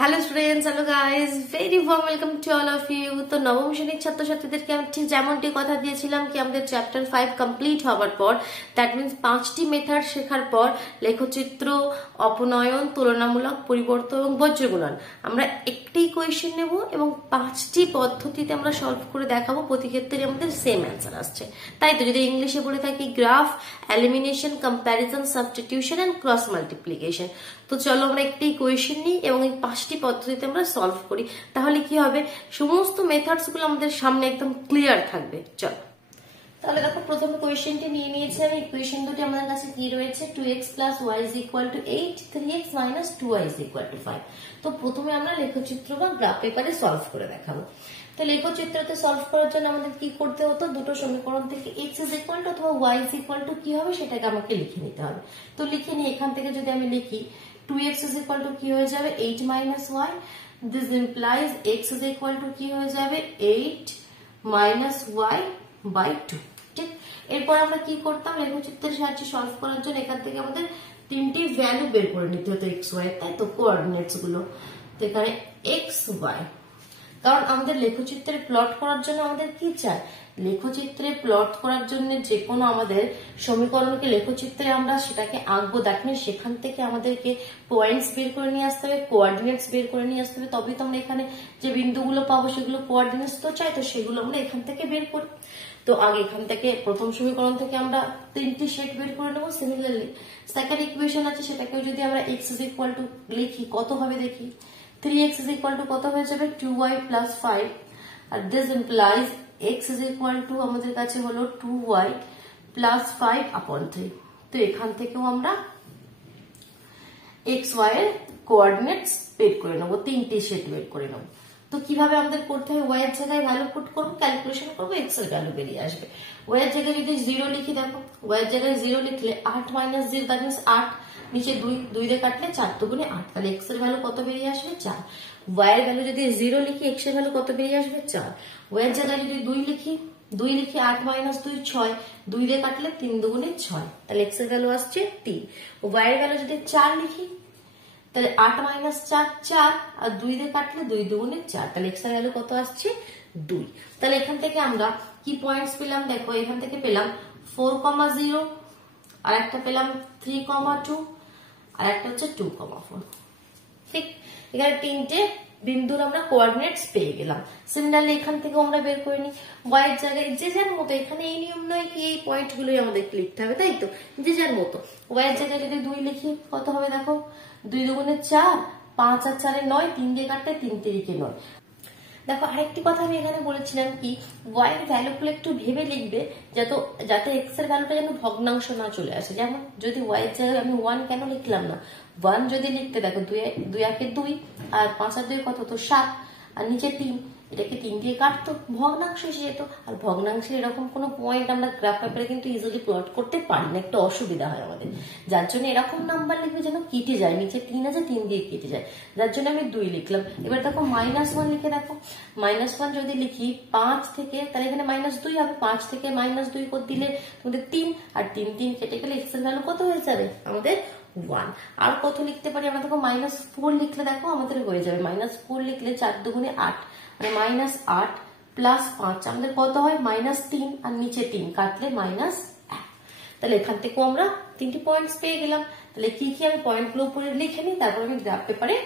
Hello students, hello guys, very warm welcome to all of you. তো নবম শ্রেণীর ছাত্রছাত্রীদেরকে আমি ঠিক যেমনটি কথা দিয়েছিলাম কি আমাদের চ্যাপ্টার 5 কমপ্লিট হওয়ার পর, দ্যাট মিনস 5টি মেথড শেখার পর লেখচিত্র, অপনয়ন, তুলনামূলক পরিবর্তন এবং বজ্রগুণন আমরা একটি কোয়েশ্চেন নেব এবং 5টি পদ্ধতিতে আমরা সলভ করে দেখাবো। প্রতি ক্ষেত্রে আমাদের সেম অ্যান্সার আসছে, তাই তো। যদি ইংলিশে বলে থাকি graph, elimination, comparison, substitution and cross multiplication. তো চলো আমরা একটি কোয়েশ্চেন নিই এবং এই 5টি পদ্ধতিতে আমরা সলভ করি। তাহলে কি হবে, সমস্ত মেথডস গুলো আমাদের সামনে একদম ক্লিয়ার থাকবে। চলো তাহলে দেখো, প্রথমে কোয়েশ্চেনটি নিয়ে নিয়েছি আমি। ইকুয়েশন দুটি আমাদের কাছে কি রয়েছে, 2x plus y is equal to 8, 3x minus 2y is equal to 5। তো প্রথমে আমরা লেখচিত্র বা গ্রাফ পেপারে সলভ করে দেখাবো। তো লেখচিত্রতে সলভ করার জন্য আমাদের কি করতে হতো, দুটো সমীকরণ থেকে x is equal to অথবা y is equal to কি হবে সেটাকে আমাকে লিখে নিতে হবে। তো লিখে নিই, এখান থেকে যদি আমি লিখি 2x is equal to কি হয়ে যাবে 8 minus y, this implies x is equal to কি হয়ে যাবে 8 minus y by 2। ঠিক, এরপর আমরা কি করতাম, লেখচিত্রের সাহায্যে সলভ করার জন্য এখান থেকে আমাদের তিনটি ভ্যালু বের করে নিতে হতো x y, তাই তো, কোঅর্ডিনেটস গুলো। তো এখানে x y, কারণ আমাদের লেখচিত্রে প্লট করার জন্য আমাদের কি চাই, লেখচিত্রে প্লট করার জন্য যে কোনো আমাদের সমীকরণকে লেখচিত্রে আমরা সেটাকে আঁকবো, দ্যাট মিনস সেখান থেকে আমাদেরকে পয়েন্টস বের করে নিয়ে আসতে হবে, কোঅর্ডিনেটস বের করে নিয়ে আসতে হবে, তবেই তো আমরা এখানে যে বিন্দুগুলো পাবো সেগুলো কোঅর্ডিনেটস তো চাই, তো সেগুলো আমরা এখান থেকে বের করি। তো আগে এখান থেকে প্রথম সমীকরণ থেকে আমরা তিনটি সেট বের করে নেবো। সিমিলারলি সেকেন্ড ইকুয়েশন আছে, সেটাকেও যদি আমরা x is equal to লিখি, কত হবে দেখি, 3x is equal to কত হয়ে যাবে 2y plus 5, R this implies x is equal to আমাদের কাছে হলো 2y plus 5 upon 3। তো এখান থেকেও আমরা x y এর কোঅর্ডিনেটস বের করে নেবো, তিনটি সেট বের করে নেবো। তো কিভাবে আমাদের করতে হবে, y এর জায়গায় ভ্যালু পুট করবো, ক্যালকুলেশন করবো, x এর ভ্যালু বেরিয়ে আসবে। y এর জায়গায় যদি 0 লিখি, দেখো y এর জায়গায় 0 লিখলে 8 minus 0 দ্যাট মিন্স 8, নিচে 2 2 দিয়ে কাটলে 4 দুগুণে 8, তাহলে x এর ভ্যালু কত বেরিয়ে আসবে 4। y এর ভ্যালু যদি 0 লিখি, x এর ভ্যালু কত বেরিয়ে আসবে 4। y এর জায়গায় যদি 2 লিখি 8 minus 2 6, 2 দিয়ে কাটলে 3 দুগুণে 6, তাহলে x এর ভ্যালু আসছে 3। y এর ভ্যালু যদি 4 লিখি, তাহলে 8 minus 4 4, আর 2 দিয়ে কাটলে 2 দুগুণে 4, তাহলে x এর ভ্যালু কত আসছে 2। তাহলে এখান থেকে আমরা কি পয়েন্টস পেলাম, দেখো এখান থেকে পেলাম 4,0, আর একটা পেলাম 3,2, আর একটা হচ্ছে 2,4। ঠিক, এখানে তিনটে বিন্দুর আমরা কোঅর্ডিনেটস পেয়ে গেলাম। সিমিলারলি এখান থেকে আমরা বের করে নিই y এর জায়গায় যে যার মতো, এখানে এই নিয়ম নয় কি এই পয়েন্ট গুলোই আমাদের লিখতে হবে, তাই তো, যে যার মতো। y এর জায়গায় যদি 2 লিখি, কত হবে দেখো 2 দুগুণে 4, 5 আর 4 9, 3 দিয়ে কাটলে 3 তিরিকে 9। দেখো আরেকটি কথা আমি এখানে বলেছিলাম কি, y এর ভ্যালুগুলো একটু ভেবে লিখবে, যাতে x এর ভ্যালুটা যেন ভগ্নাংশ না চলে আসে। যেমন যদি y এর জায়গায় আমি 1 কেন লিখলাম না, 1 যদি লিখতে, দেখো 2 একে 2 আর 5 আর 2 কত, তো 7, আর নিচে 3, এটাকে 3 দিয়ে কাটতো, ভগ্নাংশ এসে যেত। আর ভগ্নাংশের এরকম কোনো পয়েন্ট আমরা গ্রাফ পেপারে কিন্তু ইজিলি প্লট করতে পারি না, একটু অসুবিধা হয় আমাদের, যার জন্য এরকম নাম্বার লিখবে যেন কেটে যায়, নিচে 3 আছে 3 দিয়ে কেটে যায়, যার জন্য আমি 2 লিখলাম। এবার দেখো -1 লিখে দেখো, -1 যদি লিখি 5 থেকে, তাহলে এখানে -2 হবে, 5 থেকে -2 করে দিলে তোমাদের 3, আর 3 3 কেটে গেলে x এর ভ্যালু কত হয়ে যাবে আমাদের 1। আর কত লিখতে পারি আমরা, দেখো -4 লিখলে দেখো আমাদের হয়ে যাবে, -4 লিখলে 4 দুগুণে 8, মানে -8 প্লাস 5 আমাদের কত হয় -3, আর নিচে 3 কাটলে -1। তাহলে এখান থেকেও আমরা তিনটি পয়েন্টস পেয়ে গেলাম। তাহলে কি কি আমি পয়েন্টগুলো উপরে লিখে নিই, তারপর আমি গ্রাফ পেপারে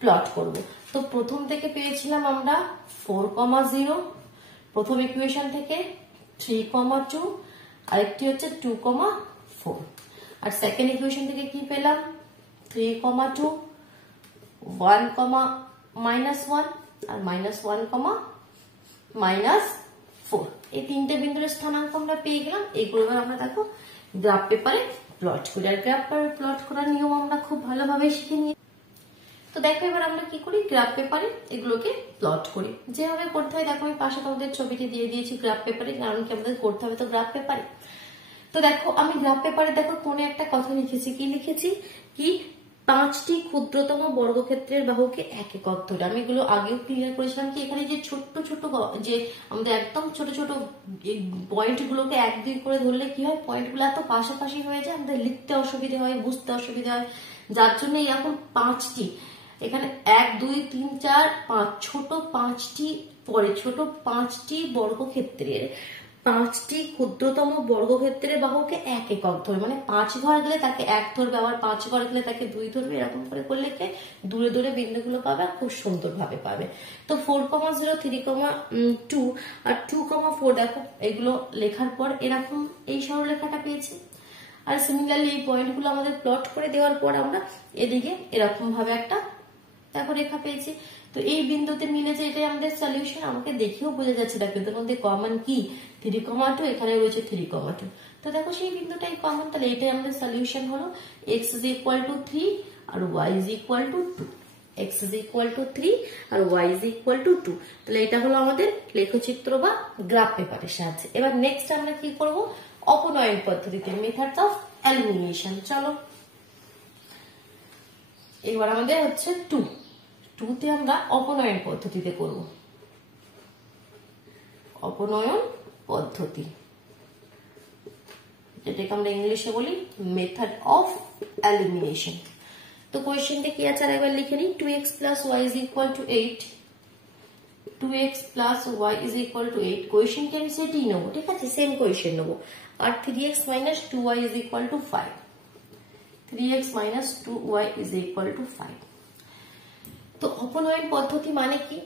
প্লট করব। তো প্রথম থেকে পেয়েছিলাম আমরা 4,0, প্রথম ইকুয়েশন থেকে 3,2, আরেকটি হচ্ছে 2,4, আর সেকেন্ড ইকুয়েশন থেকে কি পেলাম 3,2, 1, -1, আর -1, -4। এই তিনটে বিন্দুর স্থানাঙ্ক আমরা পেয়ে গেলাম। এইগুলো আমরা দেখো গ্রাফ পেপারে প্লট করি, আর গ্রাফ পেপারে প্লট করার নিয়ম আমরা খুব ভালোভাবে শিখে নিই। তো দেখো এবার আমরা কি করি, গ্রাফ পেপারে এগুলোকে প্লট করি। যেভাবে করতে হয় দেখো, আমি পাশে তোমাদের ছবিটি দিয়ে দিয়েছি গ্রাফ পেপারে, কারণ কি আমাদের করতে হবে তো গ্রাফ পেপারে। তো দেখো আমি গ্রাফ পেপারে দেখো কোনে একটা কথা লিখেছি, কি লিখেছি, কি 5টি ক্ষুদ্রতম বর্গক্ষেত্রের বাহুকে এক একক ধরে। আমি এগুলো আগেও ক্লিয়ার করেছিলাম কি, এখানে যে ছোট্ট ছোট যে আমাদের একদম ছোট ছোট পয়েন্ট গুলোকে 1 2 করে ধরলে কি হয়, পয়েন্ট গুলো এত পাশাপাশি হয়ে যায়, আমাদের লিখতে অসুবিধা হয়, বুঝতে অসুবিধা হয়, যার জন্য এরকম 5টি এখানে 1 2 3 4 5 ছোট 5টি পরে ছোট 5টি বর্গক্ষেত্রের 5টি ক্ষুদ্রতম বর্গক্ষেত্রের বাহুকে 1 একক ধরবে, মানে 5 ঘর গেলে তাকে 1 ধরবে, আবার 5 ঘর গেলে তাকে 2 ধরবে, এরকম করে করলে দূরে দূরে বিন্দুগুলো পাবে আর খুব সুন্দরভাবে পাবে। তো 4,0 3,2 আর 2,4 দেখো এগুলো লেখার পর এরকম এই সরলরেখাটা পেয়েছি। আর সিমিলারলি এই পয়েন্টগুলো আমাদের প্লট করে দেওয়ার পর আমরা এদিকে এরকম ভাবে একটা দেখো রেখা পেয়েছি। তো এই বিন্দুতে মিলেছে, এটাই আমাদের সলিউশন। আমাকে দেখেও বোঝা যাচ্ছে দেখো এদের মধ্যে কমন কি 3,2, এখানে রয়েছে 3,2। তো দেখো সেই বিন্দুটাই কমন, তাহলে এটাই আমাদের সলিউশন হলো x = 3 আর y = 2। x = 3 আর y = 2। তাহলে এটা হলো আমাদের লেখচিত্র বা গ্রাফ পেপারের সাহায্যে। এবার নেক্সট আমরা কি করব, অপনয়ন পদ্ধতিতে, মেথডস অফ এলিমিনেশন। চলো এবার আমাদের হচ্ছে 2 তে আমরা অপনয়ন পদ্ধতিতে করব, অপনয়ন পদ্ধতি, যেটাকে আমরা ইংলিশে বলি মেথড অফ এলিমিনেশন। তো কোয়েশ্চেনটা কি আছে একবার লিখে নিই। 2x + y = 8, 2x + y = 8। কোয়েশ্চেনকে আমি সেটাই নেবো, ঠিক আছে, সেম কোয়েশ্চেন নেবো। আর 3x - 2y = 5, 3x - 2y = 5। তো অপনয়ন পদ্ধতি মানে কি?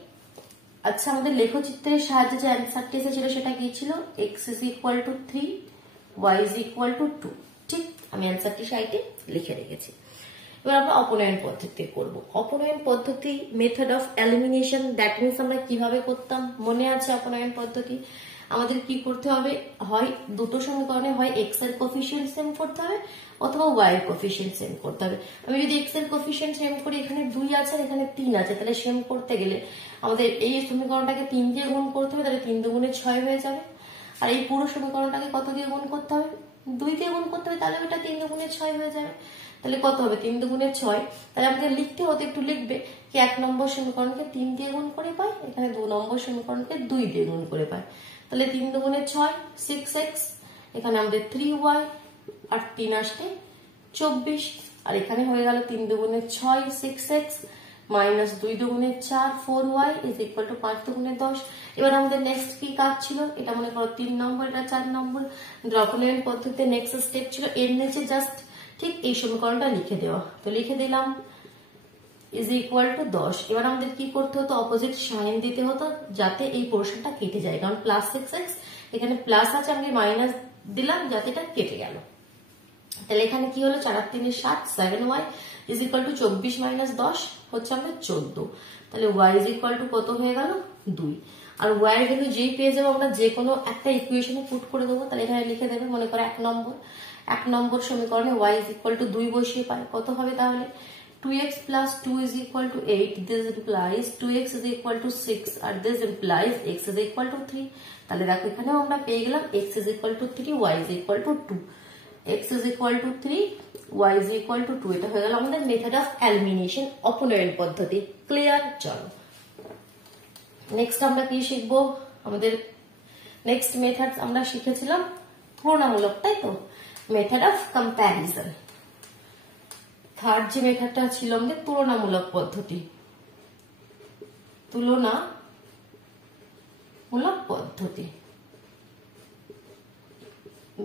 আচ্ছা, আমাদের লেখচিত্রের সাহায্যে যে অ্যান্সারটি এসেছিল সেটা কি ছিল, x = 3, y = 2। ঠিক, আমি অ্যান্সারটি সাইডে লিখে রেখেছি। এবার আমরা অপনয়ন পদ্ধতি করব। অপনয়ন পদ্ধতি, method of elimination, that means আমরা কিভাবে করতাম মনে আছে? অপনয়ন পদ্ধতি আমাদের কি করতে হবে, হয় দুটো সমীকরণে হয় x এর কোএফিসিয়েন্ট সেম করতে হবে অথবা y এর কোএফিসিয়েন্ট সেম করতে হবে। আমি যদি x এর কোএফিসিয়েন্ট সেম করি, এখানে 2 আছে আর এখানে 3 আছে, তাহলে সেম করতে গেলে আমাদের এই সমীকরণটাকে 3 দিয়ে গুণ করতে হবে, তাহলে 3 × 2 = 6 হয়ে যাবে। আর এই পুরো সমীকরণটাকে কত দিয়ে গুণ করতে হবে, 2 দিয়ে গুণ করতে হবে, তাহলে ওটা 3 × 2 = 6 হয়ে যাবে। তাহলে কত হবে, 3 × 2 = 6। তাহলে আমাদের লিখতে হতে একটু লিখবে কি 1 নম্বর সমীকরণকে 3 দিয়ে গুণ করে পাই, এখানে 2 নম্বর সমীকরণকে 2 দিয়ে গুণ করে পাই। তাহলে 3 × 2 = 6, 6x, এখানে আমাদের 3y আর 3 আসলে 24, আর এখানে হয়ে গেল 3 × 2 = 6, 6x মাইনাস 2 × 2 = 4, 4y = 5 × 2 = 10। এবার আমাদের নেক্সট কি কাজ ছিল, এটা মনে করো 3 নম্বর, এটা 4 নম্বর। অপনয়ন পদ্ধতিতে নেক্সট স্টেপ ছিল এর নিচে জাস্ট ঠিক এই সমীকরণটা লিখে দেওয়া। তো লিখে দিলাম = 10। এবার আমাদের কি করতে হতো, অপোজিট সাইন দিতে হতো যাতে এই পোরশনটা কেটে যায়, কারণ প্লাস 6x এখানে প্লাস আছে, আমি মাইনাস দিলাম যাতে এটা কেটে গেল। তাহলে এখানে কি হলো, 4 × 3 = 7, 7y = 24 - 10 হচ্ছে আমাদের 14। তাহলে y = কত হয়ে গেল, 2। আর y এর ভ্যালু যেই পেয়ে যাবো আমরা যে কোনো একটা ইকুয়েশনে পুট করে দেবো। তাহলে এখানে লিখে দেবে, মনে করো 1 নম্বর সমীকরণে y = 2 বসিয়ে পাই, কত হবে তাহলে 2x + 2 = 8, this implies 2x = 6 R this implies x = 3। তাহলে দেখো এখানেও আমরা পেয়ে গেলাম x = 3, y = 2, x = 3, y = 2। এটা হয়ে গেল আমাদের মেথড অফ এলিমিনেশন, অপনয়ন পদ্ধতি। ক্লিয়ার? চলো নেক্সট আমরা কি শিখবো, আমাদের নেক্সট মেথড আমরা শিখেছিলাম তুলনামূলক, তাই তো, মেথড অফ কম্প্যারিজন। থার্ড যে মেথডটা ছিল আমাদের তুলনামূলক পদ্ধতি, তুলনামূলক পদ্ধতি,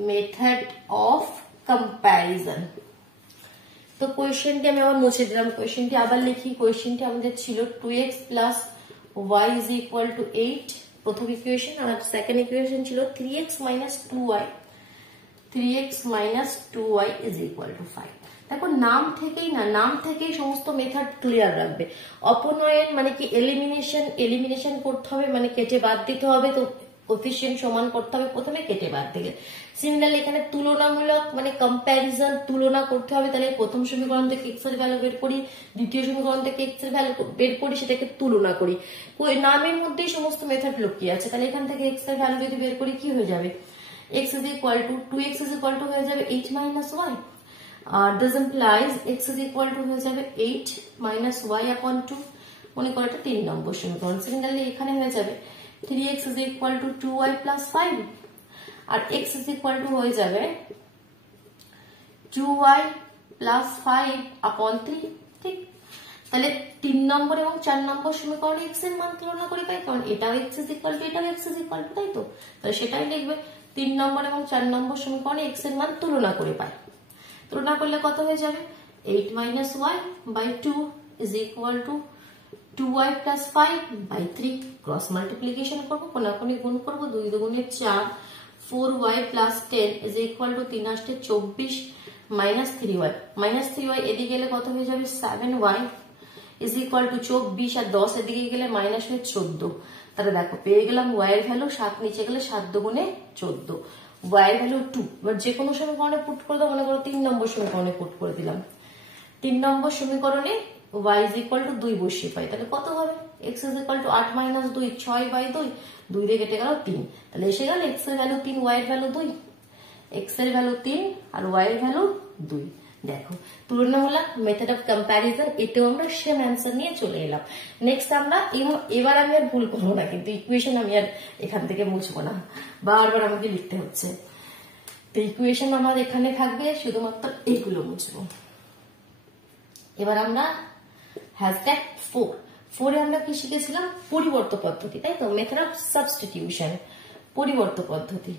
মেথড অফ কম্প্যারিজন। তো কোয়েশ্চেনটি আমি আবার মুছে দিলাম, কোয়েশ্চেনটি আবার লিখি। কোয়েশ্চেনটি আমাদের ছিল 2x + y = 8 প্রথম ইকুয়েশন, আর সেকেন্ড ইকুয়েশন ছিল 3x - 2y, 3x - 2y = 5। দেখো নাম থেকেই সমস্ত মেথড ক্লিয়ার রাখবে। অপনয়ন মানে কি, এলিমিনেশন করতে হবে, মানে কেটে বাদ দিতে হবে, তো কোএফিসিয়েন্ট সমান করতে হবে প্রথমে, কেটে বাদ দিলে। সিমিলারলি এখানে তুলনামূলক মানে কম্প্যারিজন, তুলনা করতে হবে, তাহলে প্রথম সমীকরণ থেকে x এর ভ্যালু বের করি, দ্বিতীয় সমীকরণ থেকে x এর ভ্যালু বের করি, সেটাকে তুলনা করি। নামের মধ্যেই সমস্ত মেথড লুকিয়ে আছে। তাহলে এখান থেকে x এর ভ্যালু যদি বের করি কি হয়ে যাবে, x = 2x = হয়ে যাবে 8 - y, R this implies x = হয়ে যাবে 8 - y/2। মনে করো এটা 3 নম্বর সমীকরণ। সিমিলারলি এখানে হয়ে যাবে 3x = 2y + 5 আর x হয়ে যাবে 2y + 5/3। ঠিক, তাহলে 3 নম্বর এবং 4 নম্বর সমীকরণে x এর মান তুলনা করে পাই, কারণ এটাও x ইজ ইকুয়াল টু এটাও x ইজ ইকুয়াল টু, তাই তো? তাহলে সেটাই লিখবে 3 নম্বর এবং 4 নম্বর সমীকরণে x এর মান তুলনা করে পাই। তুলনা করলে কত হয়ে যাবে? 8 minus y by 2 is equal to 2y plus 5 by 3। Cross multiplication করব, কোনাকুনি গুণ করব, 2 দুগুণে 4, 4y plus 10 is equal to 3 আসতে 24 minus 3y, minus 3y এদিকে গেলে কত হয়ে যাবে? 7y is equal to 24 আর 10 এদিকে গেলে মাইনাস হয়ে 14। তাহলে দেখো পেয়ে গেলাম y এর ভ্যালু 7, নিচে গেলে 7 দুগুণে 14, y এর ভ্যালু 2। এবার যে কোনো সমীকরণে পুট করে দাও, মনে করো 3 নম্বর সমীকরণে পুট করে দিলাম। 3 নম্বর সমীকরণে y is equal to 2 বসিয়ে পাই, তাহলে কত হবে? x is equal to 8 minus 2, 6 by 2, 2 দিয়ে কেটে গেল 3, তাহলে এসে গেল x এর ভ্যালু 3, y এর ভ্যালু 2, x এর ভ্যালু 3 আর y এর ভ্যালু 2। দেখো তুলনামূলক মেথড অফ কম্প্যারিজন, এটাও আমরা সেম অ্যান্সার নিয়ে চলে এলাম। নেক্সট আমরা এবার আমি আর ভুল করবো না, কিন্তু ইকুয়েশন আমি আর এখান থেকে মুছবো না, বারবার আমাকে লিখতে হচ্ছে। তো ইকুয়েশন আমার এখানে থাকবে, শুধুমাত্র এইগুলো মুছবো। এবার আমরা হ্যাশট্যাগ 4 আমরা কি শিখেছিলাম? পরিবর্ত পদ্ধতি, তাই তো? মেথড অফ সাবস্টিটিউশন, পরিবর্ত পদ্ধতি,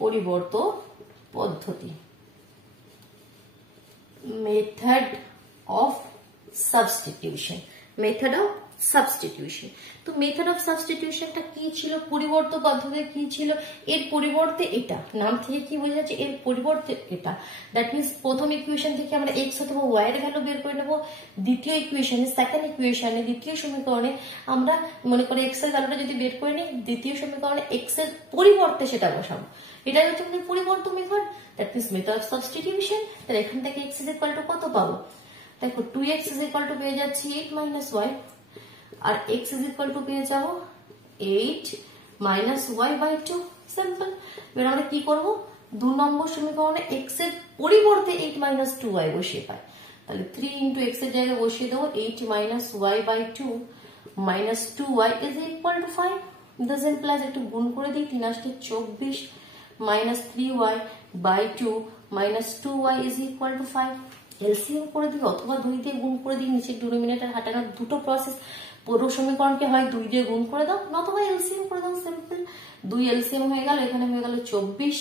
পরিবর্ত পদ্ধতি, method of substitution, method of substitution. তো মেথড অফ সাবস্টিটিউশনটা কি ছিল? পরিবর্ত পদ্ধতি কি ছিল? এর পরিবর্তে এটা, নাম থেকে কি বোঝা যাচ্ছে? এর পরিবর্তে এটা। দ্যাট মিনস প্রথম ইকুয়েশন থেকে আমরা x অথবা y এর ভ্যালু বের করে নেব, দ্বিতীয় ইকুয়েশনে, সেকেন্ড ইকুয়েশনে, দ্বিতীয় সমীকরণে আমরা মনে করে x এর ভ্যালুটা যদি বের করে নিই, দ্বিতীয় সমীকরণে x এর পরিবর্তে সেটা বসাবো। এটা হচ্ছে আমাদের পরিবর্ত method, that means method of substitution. তাহলে এখান থেকে x ইজ ইকুয়াল টু কত পাবো? দেখো 2x ইজ ইকুয়াল টু পেয়ে যাচ্ছি 8 minus y, আর x ইজ ইকুয়াল টু পেয়ে যাবো 8 minus y by 2। সিম্পল। এবার আমরা কি করব? 2 নম্বর সমীকরণে x এর পরিবর্তে 8 minus 2y বসিয়ে পাই, তাহলে 3 into x এর জায়গায় বসিয়ে দেবো 8 minus y by 2 minus 2y is equal to 5। This implies, একটু গুণ করে দিই, 3 আসতে 24 minus 3y by 2 minus 2y is equal to 5। LCM করে দিই অথবা 2 দিয়ে গুণ করে দিই, নিচে ডিনোমিনেটর হাঁটানোর দুটো প্রসেস। পুরো সমীকরণকে হয় 2 দিয়ে গুণ করে দাও, নতুবা এলসিএম করে দাও, সিম্পল। 2 এলসিএম হয়ে গেল, এখানে হয়ে গেল 24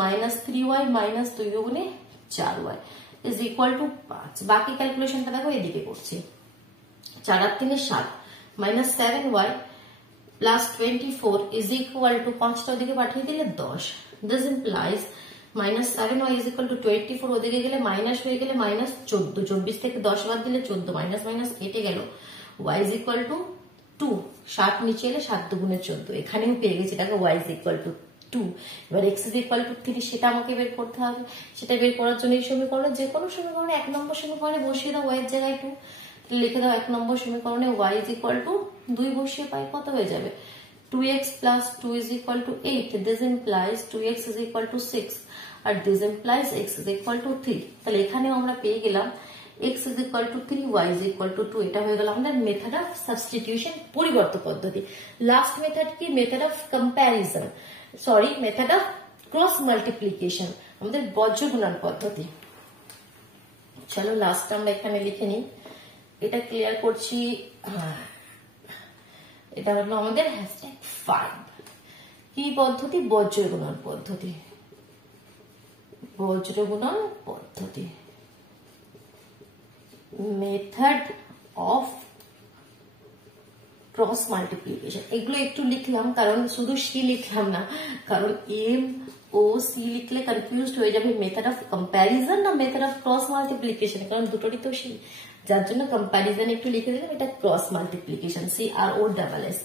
minus 3y minus 2 দুগুণে 4y is equal to 5। বাকি ক্যালকুলেশনটা দেখো এদিকে করছি। 4 আর 3 7 minus 7y plus 24 is equal to 5টা ওদিকে পাঠিয়ে দিলে 10। This implies minus 7y is equal to 24, ওদিকে গেলে মাইনাস হয়ে গেলে মাইনাস 14, 24 থেকে 10 বাদ দিলে 14, মাইনাস মাইনাস কেটে গেল, y is equal to 2, 7 নিচে এলে 7 দুগুণে 14, এখানেও পেয়ে গেছি এটাকে y is equal to 2। এবার x is equal to 3, সেটা আমাকে বের করতে হবে। সেটা বের করার জন্য এই সমীকরণে, যে কোনো সমীকরণে 1 নম্বর সমীকরণে বসিয়ে দাও y এর জায়গায় 2, লিখে দাও 1 নম্বর সমীকরণে y is equal to 2 বসিয়ে পাই, কত হয়ে যাবে? 2x plus 2 is equal to 8, this implies 2x is equal to 6 R this implies x is equal to 3। তাহলে এখানেও আমরা পেয়ে গেলাম x is equal to 3, y is equal to 2। এটা হয়ে গেল আমাদের মেথড অফ সাবস্টিটিউশন, পরিবর্ত পদ্ধতি। লাস্ট মেথড কি? Method of comparison, sorry method of cross multiplication, আমাদের বজ্র গুণন পদ্ধতি। চলো লাস্ট আমরা এখানে লিখে নিই, এটা ক্লিয়ার করছি। এটা হলো আমাদের হ্যাশট্যাগ 5। কি পদ্ধতি? বজ্র গুণন পদ্ধতি, বজ্র গুণন পদ্ধতি, মেথড অফ ক্রস মাল্টিপ্লিকেশন। এগুলো একটু লিখলাম, কারণ শুধু সি লিখলাম না, কারণ এম ও সি লিখলে কনফিউজ হয়ে যাবে মেথড অফ কম্প্যারিজন না মেথড অফ ক্রস মাল্টিপ্লিকেশন, কারণ দুটোরই তো সি, যার জন্য কম্প্যারিজন একটু লিখে দিলাম। এটা ক্রস মাল্টিপ্লিকেশন, CROSS।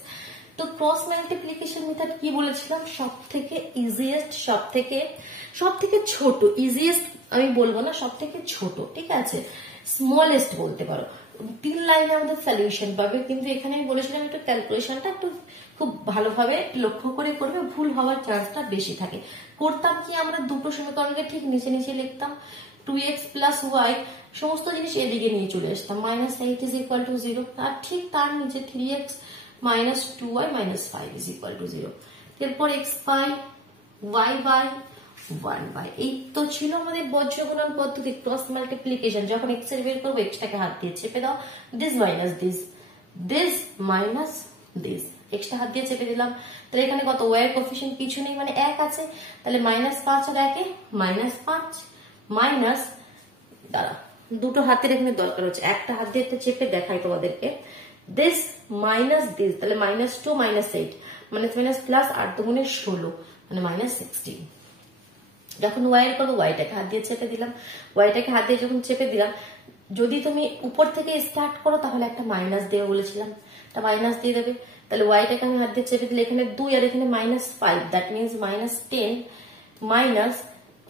তো ক্রস মাল্টিপ্লিকেশন মেথড কি বলেছিলাম? সব থেকে ইজিয়েস্ট, সব থেকে ছোট, ইজিয়েস্ট আমি বলবো না, সব থেকে ছোট, ঠিক আছে, স্মলেস্ট বলতে পারো। 3 লাইনে আমাদের সলিউশন পাবে, কিন্তু এখানে আমি বলেছিলাম একটু ক্যালকুলেশনটা একটু খুব ভালোভাবে লক্ষ্য করে করবে, ভুল হওয়ার চান্সটা বেশি থাকে। করতাম কি? আমরা দুটো সমীকরণকে ঠিক নিচে নিচে লিখতাম, 2x plus y, সমস্ত জিনিস এদিকে নিয়ে চলে আসতাম, -8 is equal to 0, আর ঠিক তার নিচে 3x minus 2y minus 5 is equal to 0। এরপর x by y by 1/, এই তো ছিল আমাদের বজ্র গুণন পদ্ধতি, ক্রস মাল্টিপ্লিকেশন। যখন এক্স এর বের করবো এক্সটাকে হাত দিয়ে চেপে দাও, this minus this, this minus this, extra হাত দিয়ে চেপে দিলাম। তাহলে এখানে কত, ওয়াই এর কোএফিসিয়েন্ট কিছু নেই মানে 1 আছে, তাহলে -5 আর 1 -5 মাইনাস, দাঁড়া দুটো হাতের এখানে দরকার হচ্ছে, একটা হাত দিয়ে চেপে দেখাই তোমাদেরকে, দিস মাইনাস দিস, তাহলে -2 -8 মাইনাস প্লাস 8 দুগুণে 16 মানে -16। যখন ওয়াই এর করবো ওয়াইটাকে হাত দিয়ে চেপে দিলাম, ওয়াইটাকে হাত দিয়ে যখন চেপে দিলাম, যদি তুমি উপর থেকে স্টার্ট করো তাহলে একটা মাইনাস দেবে বলেছিলাম, একটা মাইনাস দিয়ে দেবে। তাহলে ওয়াইটাকে আমি হাত দিয়ে চেপে দিলে এখানে 2 আর এখানে -5, দ্যাট মিনস -10 মাইনাস,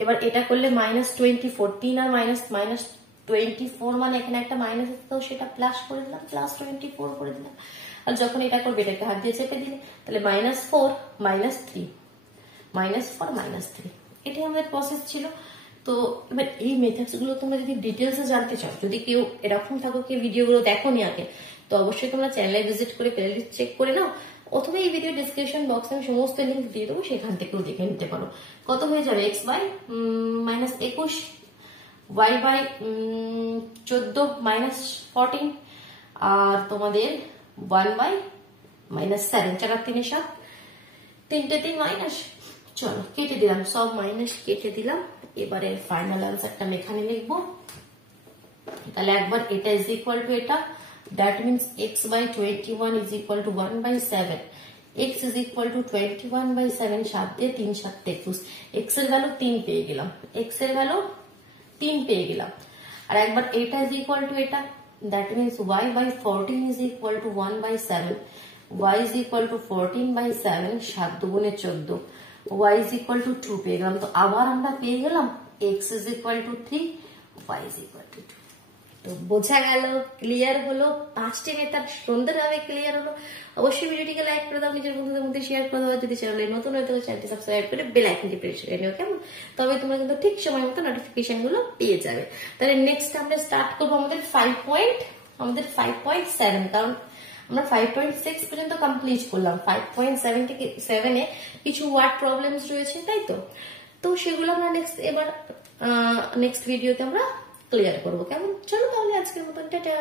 এবার এটা করলে -24, 3 আর -24 মানে এখানে একটা মাইনাস আছে, তো সেটা প্লাস করে দিলাম, +24 করে দিলাম। আর যখন এটা করবে এটাকে হাত দিয়ে চেপে দিলে, তাহলে -4 -3 -4 -3, এটাই আমাদের প্রসেস ছিল। তো এবার এই মেথডস গুলো তোমরা যদি ডিটেলসে জানতে চাও, যদি কেউ এরকম থাকো কি ভিডিওগুলো দেখোনি আগে, তো অবশ্যই তোমরা চ্যানেলে ভিজিট করে প্লেলিস্ট চেক করে নাও, অথবা এই ভিডিও ডিসক্রিপশন বক্সে আমি সমস্ত লিঙ্ক দিয়ে দেবো, সেখান থেকেও দেখে নিতে পারো। কত হয়ে যাবে, x বাই -21, y বাই 14 -14, আর তোমাদের 1 বাই -7, 4 আর 3 7, 3 মাইনাস, চলো কেটে দিলাম, সব মাইনাস কেটে দিলাম। এবারে ফাইনাল আনসারটা আমি এখানে লিখবো। তাহলে একবার এটা ইজ ইকুয়াল টু এটা, that means x by 21 is equal to 1/7, x is equal to 21/7, 7 দিয়ে 3 7 21, x এর ভ্যালু 3 পেয়ে গেলাম, x এর ভ্যালু 3 পেয়ে গেলাম। আর একবার এটা ইজ ইকুয়াল টু এটা, that means y by 14 is equal to 1/7, y is equal to 14/7, 7 দুগুণে 14, y ইজ ইকুয়াল টু 2 পেয়ে গেলাম। তো আবার আমরা পেয়ে গেলাম x is equal two 3, y is equal two 2। তো বোঝা গেল, ক্লিয়ার হলো, 5টি মেথড সুন্দরভাবে ক্লিয়ার হলো। অবশ্যই ভিডিওটিকে লাইক করে দাও, নিজের বন্ধুদের মধ্যে শেয়ার করে দাও, যদি চ্যানেলে নতুন হয়ে থাকে চ্যানেলটি সাবস্ক্রাইব করে বেল আইকনটি প্রেস করে নিও, কেমন? তবে তোমরা কিন্তু ঠিক সময় মতো নোটিফিকেশন গুলো পেয়ে যাবে। তাহলে নেক্সট আমরা স্টার্ট করবো আমাদের 5.7, কারণ আমরা 5.6 পর্যন্ত কমপ্লিট করলাম, 5.7 থেকে 7 এ কিছু ওয়ার্ড প্রবলেমস রয়েছে, তাই তো? তো সেগুলো আমরা নেক্সট ভিডিওতে আমরা ক্লিয়ার করবো, কেমন? চলো তাহলে আজকের মতন টাটা।